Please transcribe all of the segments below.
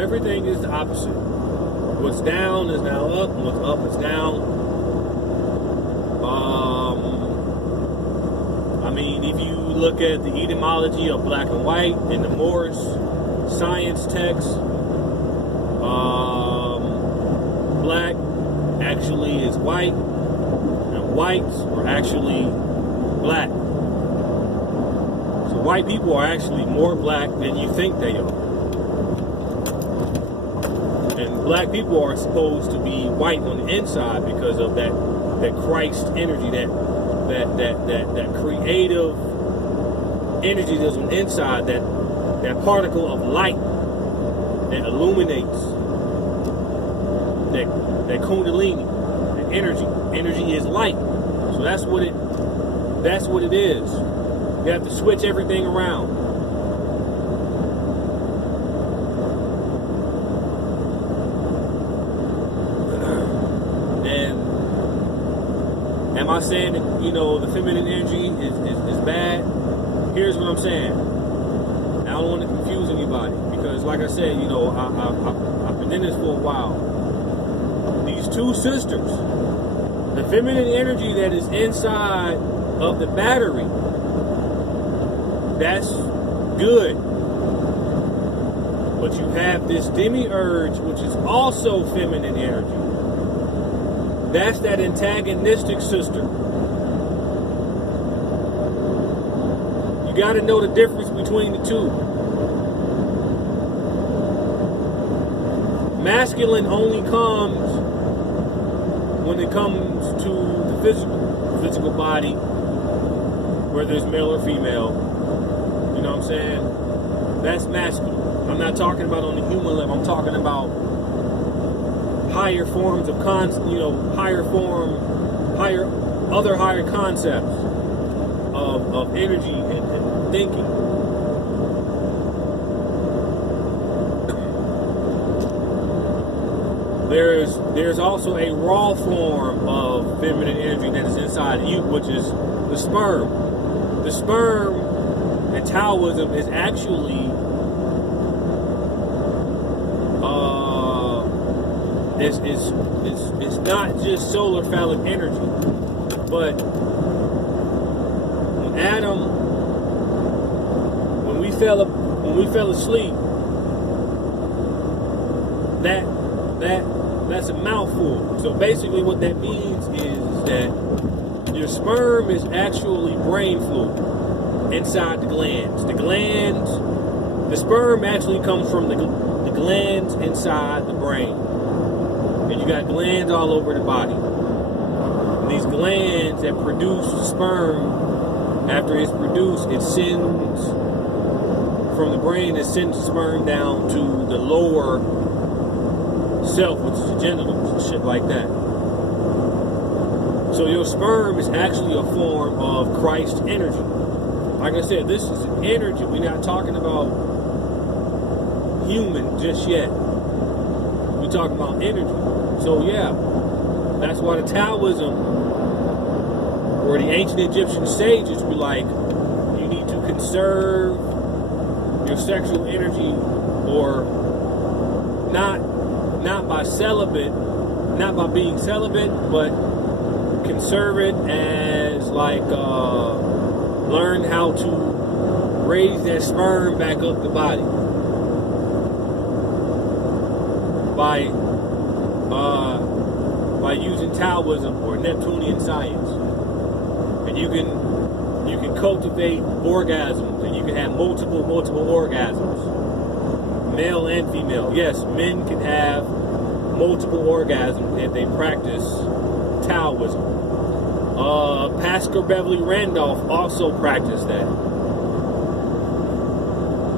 everything is the opposite. What's down is now up, and what's up is down. I mean, if you look at the etymology of black and white in the Morse science text, black actually is white, and whites are actually black. So white people are actually more black than you think they are. And black people are supposed to be white on the inside because of that Christ energy, that creative energy that's on the inside, that particle of light that illuminates, that kundalini, that energy. Energy is light. So that's what it is. You have to switch everything around. Am I saying that, the feminine energy is bad? Here's what I'm saying. I don't want to confuse anybody because, like I said, I've been in this for a while. These two sisters, the feminine energy that is inside of the battery, that's good. But you have this demiurge, which is also feminine energy. That's that antagonistic sister. You got to know the difference between the two. Masculine only comes when it comes to the physical body, whether it's male or female. You know what I'm saying? That's masculine. I'm not talking about on the human level. I'm talking about higher forms of higher concepts of energy and thinking. There's also a raw form of feminine energy that is inside you, which is the sperm. The sperm in Taoism is actually it's not just solar phallic energy, but when we fell asleep, that's a mouthful. So basically what that means is that your sperm is actually brain fluid inside the glands. The sperm actually comes from the glands inside the brain. And you got glands all over the body. And these glands that produce sperm, after it's produced, it sends from the brain, it sends the sperm down to the lower self, which is the genitals and shit like that. So your sperm is actually a form of Christ energy. Like I said, this is an energy. We're not talking about human just yet. We're talking about energy. So yeah, that's why the Taoism or the ancient Egyptian sages were like, you need to conserve your sexual energy, or not by being celibate, but conserve it as like learn how to raise that sperm back up the body by using Taoism or Neptunian science. And you can cultivate orgasms, and you can have multiple orgasms, male and female. Yes, men can have multiple orgasms if they practice Taoism. Pascal Beverly Randolph also practiced that.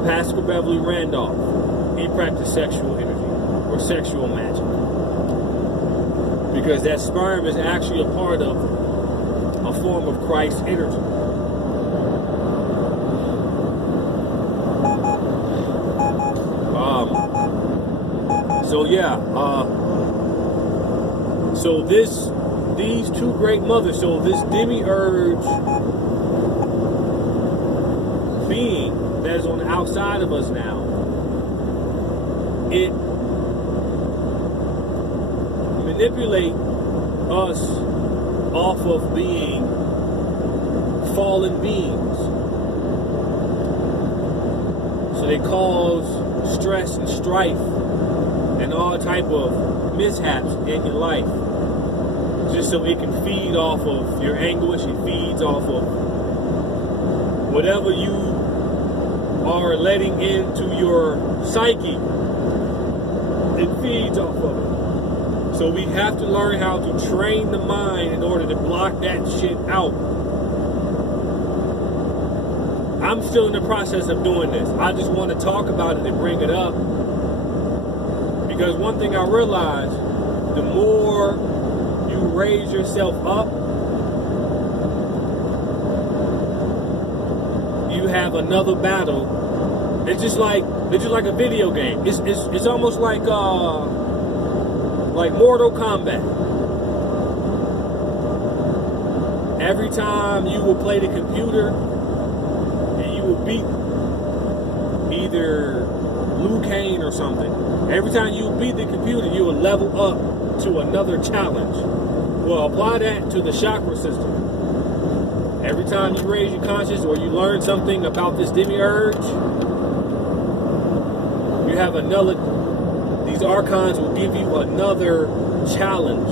Pascal Beverly Randolph, he practiced sexual energy or sexual magic, because that sperm is actually a part of a form of Christ energy. So yeah, so these two great mothers, so this demiurge being that is on the outside of us now it manipulate us off of being fallen beings. So they cause stress and strife and all type of mishaps in your life, just so it can feed off of your anguish. It feeds off of whatever you are letting into your psyche. It feeds off of it. So we have to learn how to train the mind in order to block that shit out. I'm still in the process of doing this. I just want to talk about it and bring it up, because one thing I realized, the more you raise yourself up, you have another battle. It's just like a video game. It's almost like Mortal Kombat. Every time you will play the computer and you will beat either Liu Kang or something, every time you beat the computer, you will level up to another challenge. Well, apply that to the chakra system. Every time you raise your consciousness or you learn something about this demiurge, you have another, these archons will give you another challenge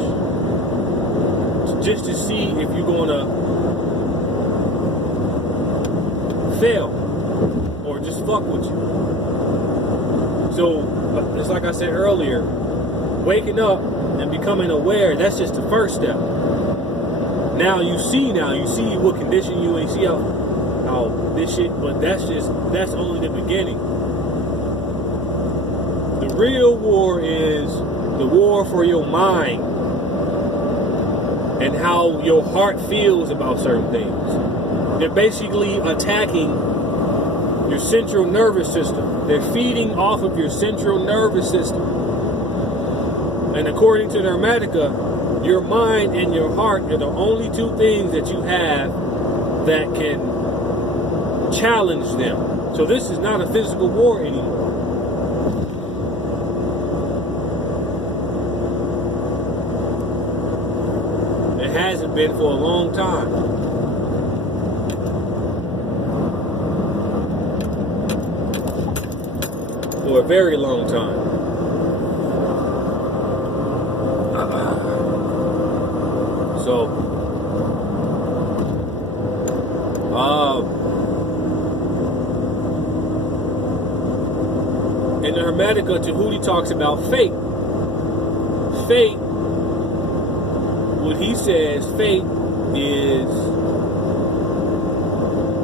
just to see if you're going to fail or just fuck with you. So, it's like I said earlier, waking up and becoming aware, that's just the first step. Now you see what condition you ain't, see how this shit, but that's only the beginning. The real war is the war for your mind and how your heart feels about certain things. They're basically attacking your central nervous system. They're feeding off of your central nervous system. And according to the Hermetica, your mind and your heart are the only two things that you have that can challenge them. So this is not a physical war anymore. It hasn't been for a long time. For a very long time. In the Hermetica, Tahuti talks about fate. Fate, what he says, fate is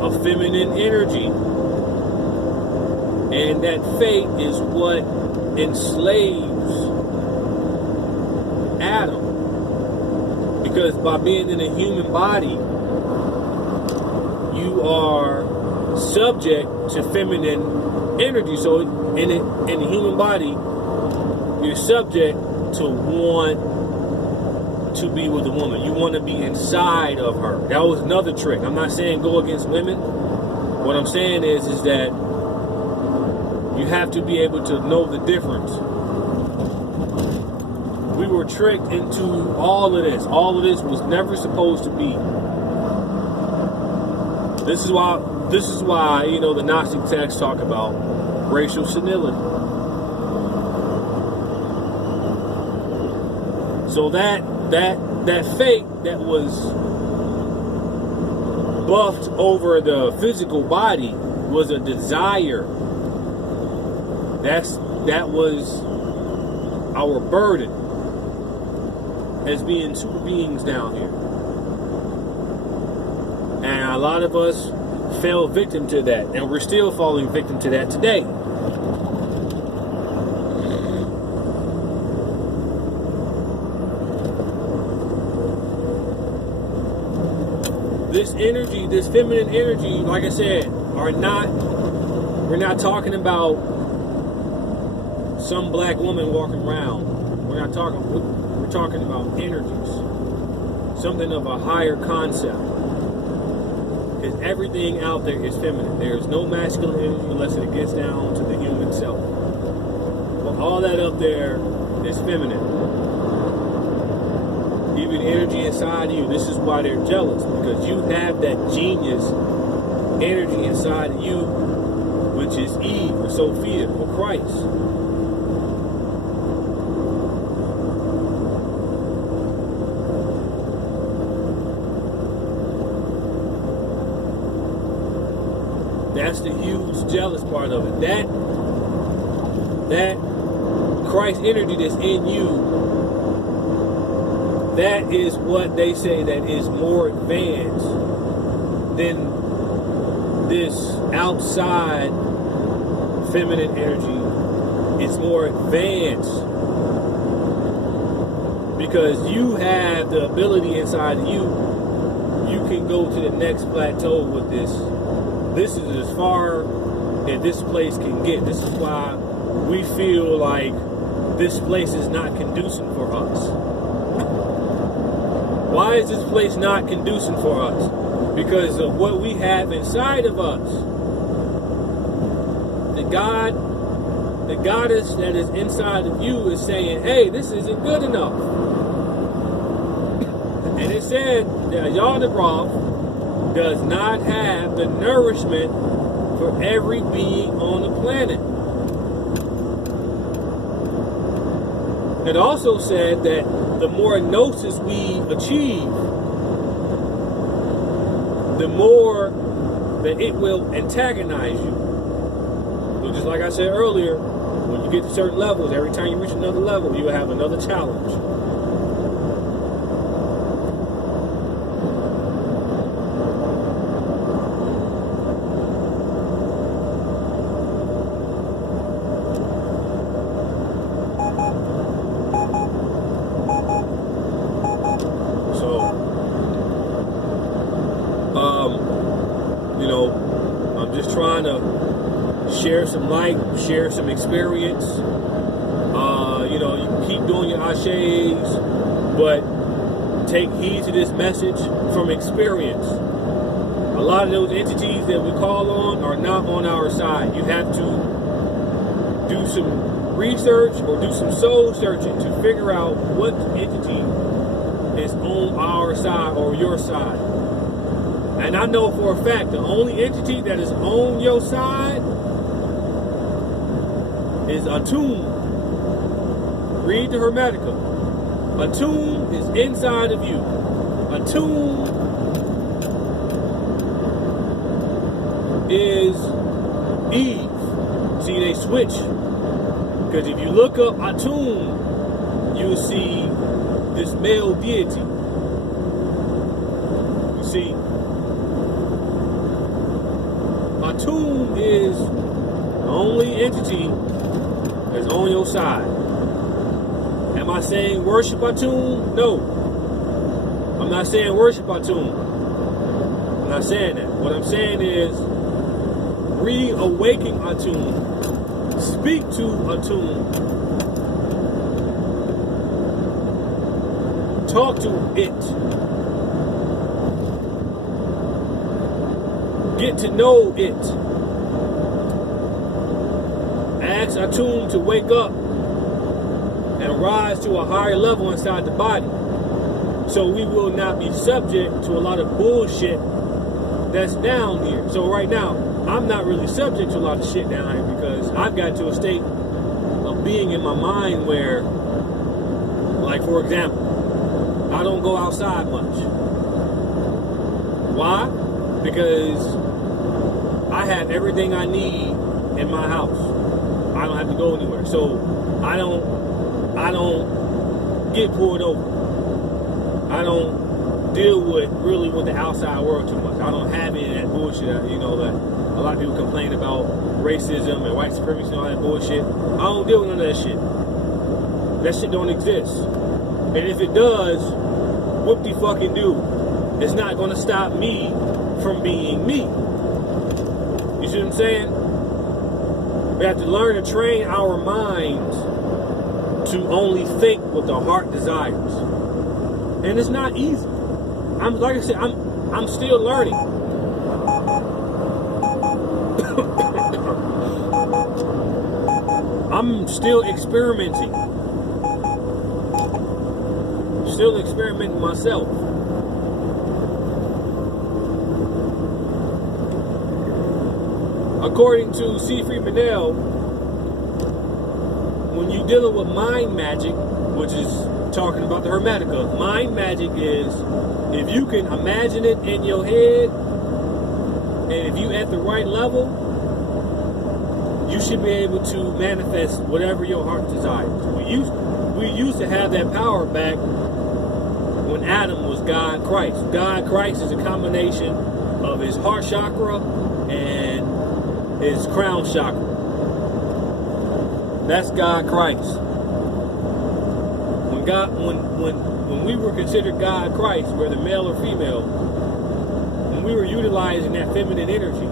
a feminine energy. And that fate is what enslaves Adam. Because by being in a human body, you are subject to feminine energy. So in the human body, you're subject to want to be with a woman. You want to be inside of her. That was another trick. I'm not saying go against women. What I'm saying is that you have to be able to know the difference. We were tricked into all of this. All of this was never supposed to be. This is why, you know, the Gnostic texts talk about racial senility. So that fate that was buffed over the physical body was a desire. That was our burden as being super beings down here. And a lot of us fell victim to that, and we're still falling victim to that today. This energy, this feminine energy, like I said, we're not talking about some black woman walking around. We're talking about energies. Something of a higher concept. Because everything out there is feminine. There is no masculine energy unless it gets down to the human self. But All that up there is feminine. Even energy inside you. This is why they're jealous, because you have that genius energy inside of you, which is Eve or Sophia or Christ. That's the huge jealous part of it. That Christ energy that's in you, that is what they say that is more advanced than this outside feminine energy. It's more advanced because you have the ability inside of you. You can go to the next plateau with this. This is as far as this place can get. This is why we feel like this place is not conducive for us. Why is this place not conducive for us? Because of what we have inside of us. The goddess that is inside of you is saying, hey, this isn't good enough. And it said that Yaldabaoth does not have the nourishment for every being on the planet. It also said that the more gnosis we achieve, the more that it will antagonize you. So just like I said earlier, when you get to certain levels, every time you reach another level, you will have another challenge. Share some light, share some experience. You can keep doing your ashes, but take heed to this message from experience. A lot of those entities that we call on are not on our side. You have to do some research or do some soul searching to figure out what entity is on our side or your side. And I know for a fact the only entity that is on your side is Atum. Read the Hermetica. Atum is inside of you. Atum is Eve. See, they switch. Because if you look up Atum, you'll see this male deity. You see, Atum is the only entity that's on your side. Am I saying worship Atum? No. I'm not saying worship Atum. I'm not saying that. What I'm saying is reawaken Atum. Speak to Atum. Talk to it. Get to know it. Ask Atum to wake up and rise to a higher level inside the body, so we will not be subject to a lot of bullshit that's down here. So right now, I'm not really subject to a lot of shit down here because I've got to a state of being in my mind where, like for example, I don't go outside much. Why? Because I have everything I need in my house. I don't have to go anywhere. So I don't get pulled over. I don't deal with the outside world too much. I don't have any of that bullshit, that a lot of people complain about racism and white supremacy and all that bullshit. I don't deal with none of that shit. That shit don't exist. And if it does, whoop-de-fucking-do. It's not going to stop me from being me. You see what I'm saying? We have to learn to train our minds to only think what the heart desires. And it's not easy. Like I said, I'm still learning. I'm still experimenting. Still experimenting myself. According to C. Manel, when you're dealing with mind magic, which is talking about the Hermetica, mind magic is if you can imagine it in your head, and if you at the right level, you should be able to manifest whatever your heart desires. We used to have that power back when Adam was God Christ. God Christ is a combination of his heart chakra and his crown chakra. That's God Christ. When we were considered God Christ, whether male or female, when we were utilizing that feminine energy,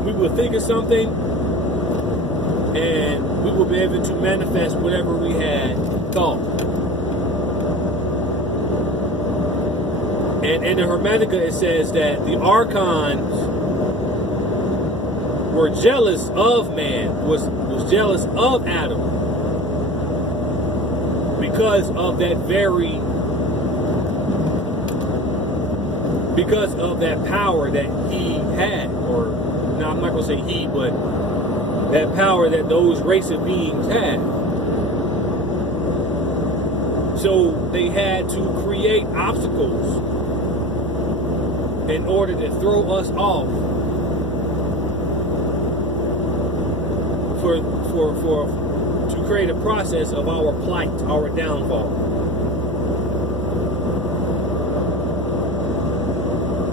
we would think of something and we would be able to manifest whatever we had thought. And in the Hermetica it says that the archons were jealous of man, was jealous of Adam because of that power that he had, or no, I'm not going to say he, but that power that those race of beings had. So they had to create obstacles in order to throw us off to create a process of our plight, our downfall.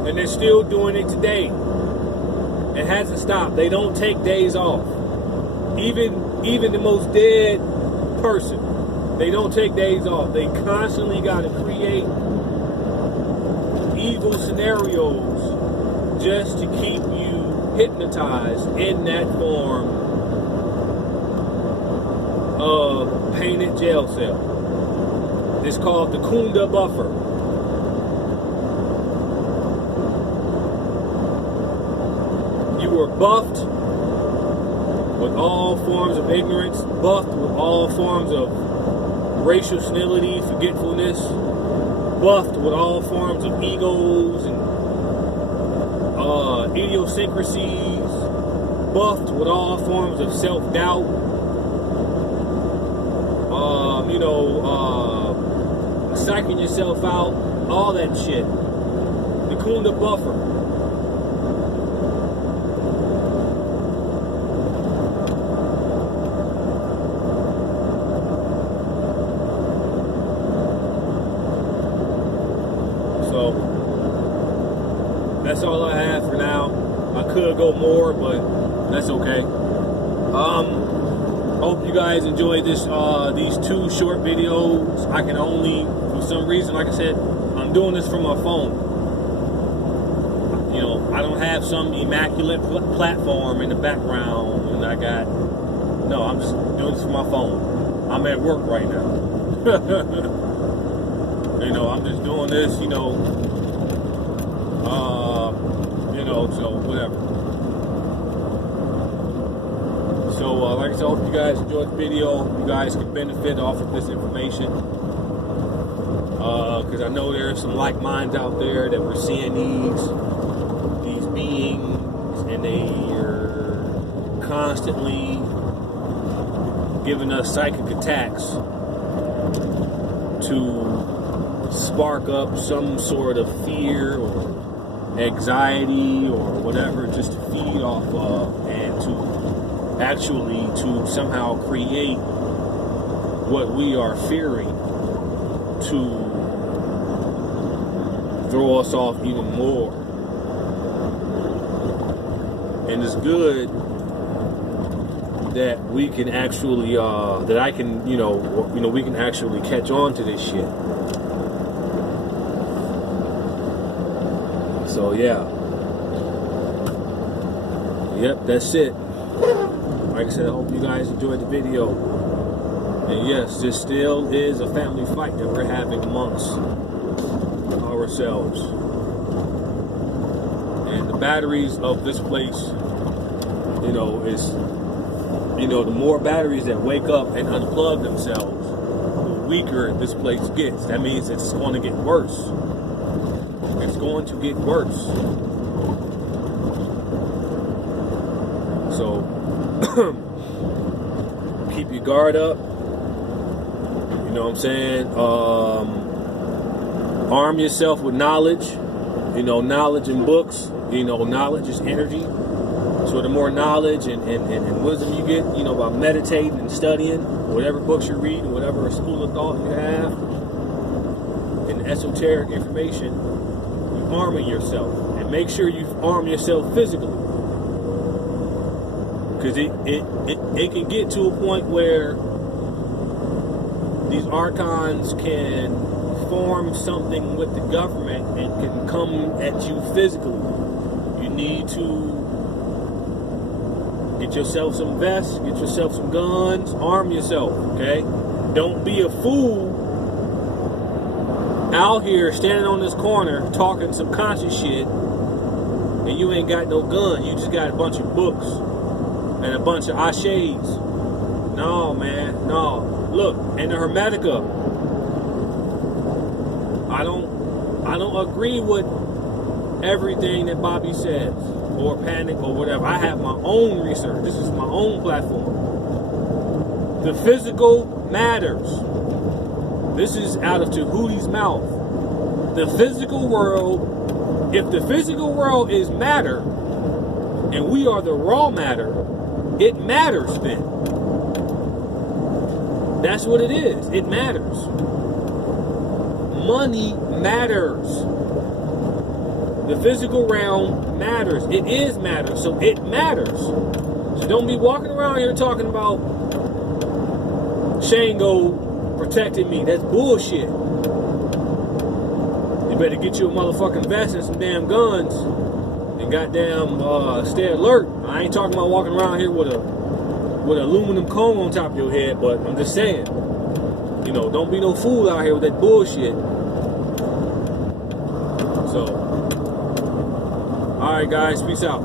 And they're still doing it today. It hasn't stopped. They don't take days off. Even the most dead person, they don't take days off. They constantly got to create evil scenarios just to keep you hypnotized in that form of painted jail cell. It's called the Kundabufffer. You were buffed with all forms of ignorance, buffed with all forms of racial senility, forgetfulness, buffed with all forms of egos and idiosyncrasies, buffed with all forms of self-doubt, psyching yourself out, all that shit. The Kundabufffer. So that's all I have for now. I could go more, but that's okay. Hope you guys enjoyed these 2 short videos. I can only, for some reason, like I said, I'm doing this from my phone. You know, I don't have some immaculate platform in the background, and no, I'm just doing this from my phone. I'm at work right now. I'm just doing this, so whatever. So, like I said, I hope you guys enjoyed the video. You guys can benefit off of this information. Because I know there are some like minds out there that were seeing these beings, and they are constantly giving us psychic attacks to spark up some sort of fear or anxiety or whatever, just to feed off of, and to somehow create what we are fearing to throw us off even more. And it's good that we can actually, we can actually catch on to this shit. So yeah. Yep, that's it. Like I said, I hope you guys enjoyed the video. And yes, this still is a family fight that we're having amongst ourselves. And the batteries of this place You know, it's, you know, the more batteries that wake up and unplug themselves, the weaker this place gets. That means it's going to get worse. It's going to get worse. So, keep your guard up. You know what I'm saying? Arm yourself with knowledge. You know, knowledge in books. You know, knowledge is energy. So the more knowledge and wisdom you get, you know, by meditating and studying, whatever books you're reading, whatever school of thought you have, and esoteric information, you arming yourself. And make sure you arm yourself physically. Because it can get to a point where these archons can form something with the government and can come at you physically. You need to get yourself some vests, get yourself some guns, arm yourself, okay? Don't be a fool out here standing on this corner talking some conscious shit and you ain't got no gun. You just got a bunch of books and a bunch of ashes. No, man, no. Look, in the Hermetica, I don't agree with everything that Bobby says or Panic or whatever. I have my own research. This is my own platform. The physical matters. This is out of Tahuti's mouth. The physical world, if the physical world is matter and we are the raw matter, it matters then. That's what it is. It matters. Money matters. The physical realm matters. It is matter, so it matters. So don't be walking around here talking about Shango protecting me. That's bullshit. You better get you a motherfucking vest and some damn guns and goddamn stay alert. I ain't talking about walking around here with an aluminum cone on top of your head, but I'm just saying, you know, don't be no fool out here with that bullshit. So, all right, guys, peace out.